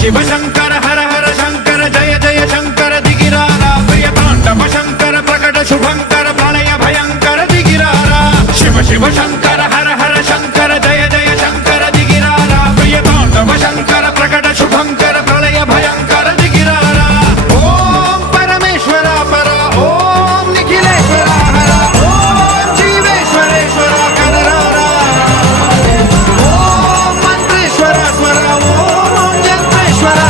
शिव शंकर हर हर शंकर जय जय शंकर दिगिरारा प्रिय तांडव शंकर प्रकट शुभंकर प्रलय भयंकर दिगिरारा शिव शिव शंकर हर हर शंकर जय जय शंकर दिगिरारा प्रिय तांडव शंकर प्रकट शुभंकर प्रलय भयंकर दिगिरारा ओम परमेश्वरा पर ओम निखिलेश्वरा हर ओम जीवेश्वरेश्वर कदरारा ओम मंत्रेश्वर स्वर ओम यंत्रेश्वर